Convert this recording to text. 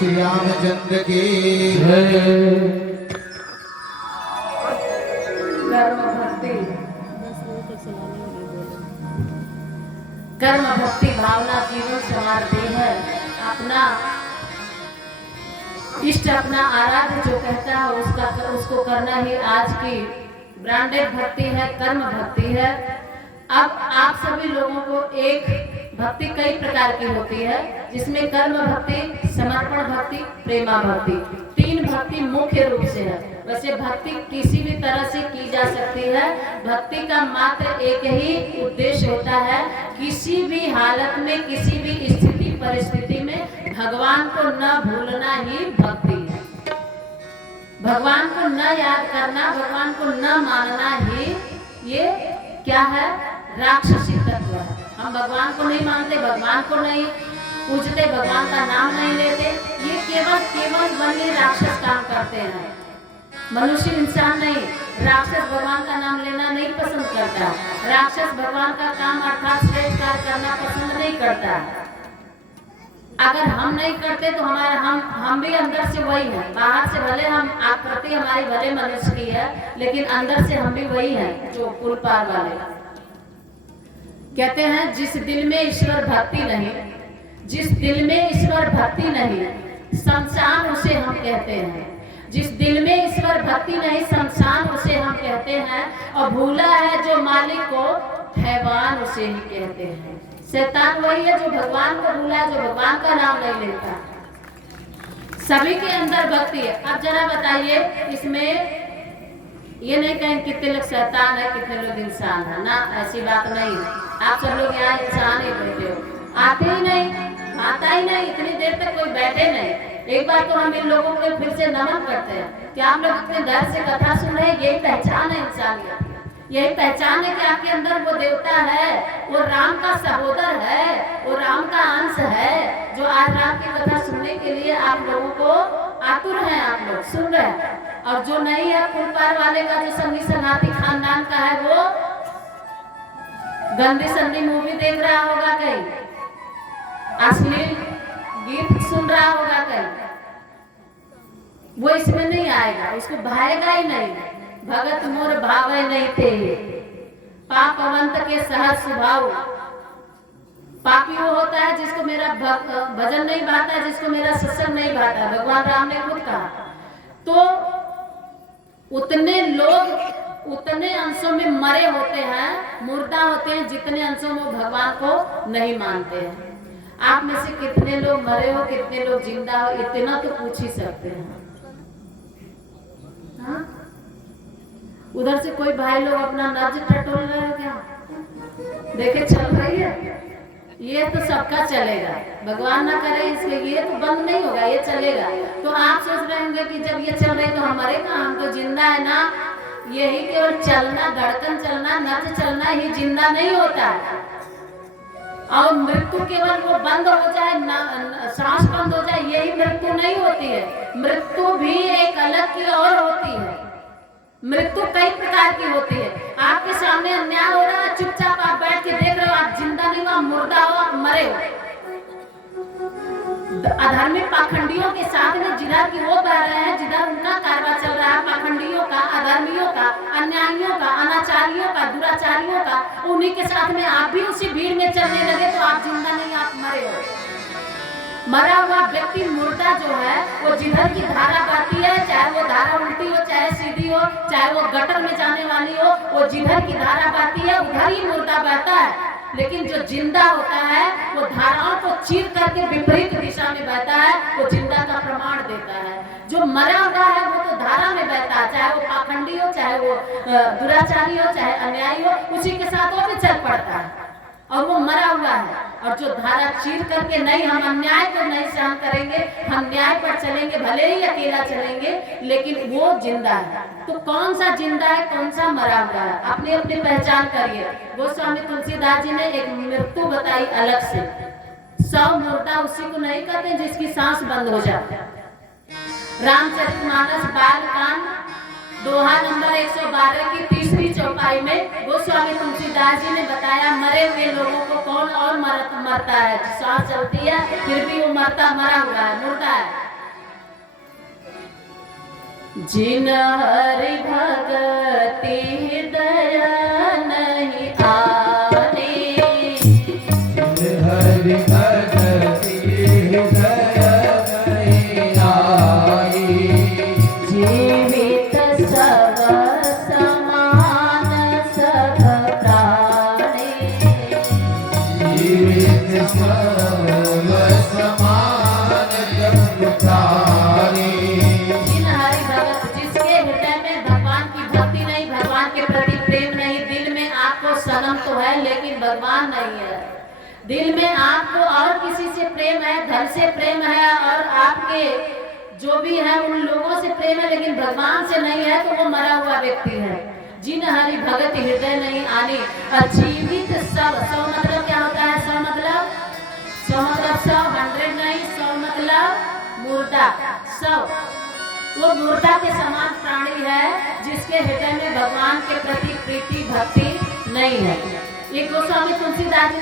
श्री रामचंद्र की कर्म भक्ति भावना जीवन संवारती है। अपना इष्ट अपना आराध्य जो कहता है उसको करना ही आज की ब्रांडेड भक्ति है, कर्म भक्ति है। अब आप सभी लोगों को एक भक्ति कई प्रकार की होती है, जिसमें कर्म भक्ति, समर्पण भक्ति, प्रेमा भक्ति, तीन भक्ति मुख्य रूप से है। वैसे भक्ति किसी भी तरह से की जा सकती है। भक्ति का मात्र एक ही उद्देश्य होता है, किसी भी हालत में, किसी भी स्थिति परिस्थिति में भगवान को न भूलना ही भक्ति है। भगवान को न याद करना, भगवान को न मानना ही ये क्या है? राक्षसी तत्व है। हम भगवान को नहीं मानते, भगवान को नहीं पूजते, भगवान का नाम नहीं लेते, ये केवल वही राक्षस काम करते हैं। मनुष्य इंसान नहीं, राक्षस भगवान का नाम लेना नहीं पसंद करता। राक्षस भगवान का काम अर्थात श्रेष्ठ कार्य करना पसंद नहीं करता। अगर हम नहीं करते तो हम भी अंदर से वही हैं। बाहर से भले हम आकृति हमारी भले मनुष्य की है, लेकिन अंदर से हम भी वही हैं जो कुल पार वाले। कहते हैं जिस दिल में ईश्वर भक्ति नहीं, जिस दिल में ईश्वर भक्ति नहीं, शमशान उसे हम कहते हैं। जिस दिल में ईश्वर भक्ति नहीं, शमशान उसे हम कहते हैं। और भूला है जो मालिक को, हैवान उसे ही कहते हैं। शैतान वही है जो भगवान को भूला, जो भगवान का नाम नहीं लेता। सभी के अंदर भक्ति है। अब जरा बताइए, इसमें ये नहीं कहें कितने लोग शैतान है, कितने लोग इंसान है ना, ऐसी बात नहीं। आप सब लोग यहाँ इंसान ही बैठे हो, आते ही नहीं, आता ही नहीं, इतनी देर तक कोई बैठे नहीं। एक बार तो हम इन लोगों को फिर से नमन करते हैं कि आप लोग इतने डर से कथा सुन रहे हैं। यही पहचान है इंसानियत, यही पहचान है कि आपके अंदर वो देवता है, वो राम का सहोदर है, वो राम का अंश है, जो आज राम की कथा सुनने के लिए आप लोगों को आतुर हैं। आप लोग सुन रहे हैं। और जो नहीं है कुल पार वाले का, जो संगी संगाती खानदान का है, वो गंदी संदी मूवी देख रहा होगा, कहीं अश्लील गीत सुन रहा होगा, कहीं वो इसमें नहीं आएगा, उसको भाएगा ही नहीं। भगत मोर भावे नहीं थे, पापवंत के सहज स्वभाव। पापी वो होता है जिसको मेरा भजन नहीं भाता, जिसको मेरा सत्संग नहीं भाता। भगवान राम ने खुद कहा। तो उतने लोग उतने अंशों में मरे होते हैं, मुर्दा होते हैं, जितने अंशों में भगवान को नहीं मानते हैं। आप में से कितने लोग मरे हो, कितने लोग जिंदा हो, इतना तो पूछ ही सकते हैं। हाँ? उधर से कोई भाई लोग अपना नब्ज टटोल रहे हो क्या? देखे चल रही है। ये तो सबका चलेगा, भगवान ना करे इसके, ये तो बंद नहीं होगा, ये चलेगा। तो आप सोच रहे होंगे कि जब ये चल रहे तो हमारे कहाँ, हम तो जिंदा है ना। यही केवल चलना, धड़कन चलना, नब्ज चलना ही जिंदा नहीं होता है। और मृत्यु केवल वो बंद हो जाए, सांस बंद हो जाए, यही मृत्यु नहीं होती है। मृत्यु भी एक अलग की और होती है। मृत्यु कई प्रकार की होती है। आपके सामने अन्याय हो रहा है, चुपचाप आप बैठ के देख रहे हो, आप जिंदा नहीं हो, आप मुर्दा हो, आप मरे हो। अधर्मी पाखंडियों के साथ में जिधर की वो बह रहे हैं, जिधर उनका कारवां चल रहा है, पाखंडियों का, अधर्मियों का, अन्यायियों का, अनाचारियों का, दुराचारियों का, उन्हीं के साथ में आप भी उसी भीड़ में चलने लगे तो आप जिंदा नहीं, आप मरे हो। मरा हुआ व्यक्ति, मुर्दा जो है, वो जिधर की धारा बहती है, चाहे वो धारा उल्टी हो, चाहे सीधी हो, चाहे वो गटर में जाने वाली हो, वो जिधर की धारा बहती है उधर ही मुर्दा बहता है। लेकिन जो जिंदा होता है वो धाराओं को चीर करके विपरीत दिशा में बहता है, वो जिंदा का प्रमाण देता है। जो मरा हुआ है वो तो धारा में बहता है, चाहे वो पाखंडी हो, चाहे वो दुराचारी हो, चाहे अन्यायी हो, उसी के साथ वो भी चल पड़ता है और वो मरा हुआ है। और जो धारा चीर करके नहीं, हम अन्याय को नहीं सहन करेंगे, हम न्याय पर चलेंगे, भले ही अकेला चलेंगे, लेकिन वो जिंदा है। तो कौन सा जिंदा है, कौन सा मरा हुआ है, अपनी अपनी पहचान करिए। गोस्वामी तुलसीदास जी ने एक मृत्यु बताई अलग से। 100 मुर्दा उसी को नहीं कहते जिसकी सांस बंद हो जाए। रामचरितमानस बालकांड दोहा नंबर 112 की तीसरी चौपाई में गोस्वामी तुलसीदास जी ने बताया मरे हुए लोगों को कौन और मरता है। सांस चलती है फिर भी वो मरा हुआ है, मुर्दा है। जिन हरि भगति दया नहीं आने, जिन हरि भगति दया नहीं आई, जीवित सब समान सब प्राणी, जीवित सब समान सब प्राणी। जिन हरि भगत, जिसके हृदय में भगवान की भक्ति नहीं, भगवान के प्रति प्रेम नहीं, दिल में आपको सनम तो है लेकिन भगवान नहीं है, दिल में आपको और किसी से प्रेम है, धन से प्रेम है और आपके जो भी है उन लोगों से प्रेम है लेकिन भगवान से नहीं है, तो वो मरा हुआ व्यक्ति है। जिन हरि भगत हृदय नहीं आने, अजीवित सब, सौ मतलब क्या होता है? सौ मतलब 100 100 नहीं, 100 मतलब मुर्दा, 100 वो मुर्दा के समान प्राणी है जिसके हृदय में भगवान के प्रति प्रीति भक्ति नहीं है। ये गोस्वामी तुलसीदास जी ने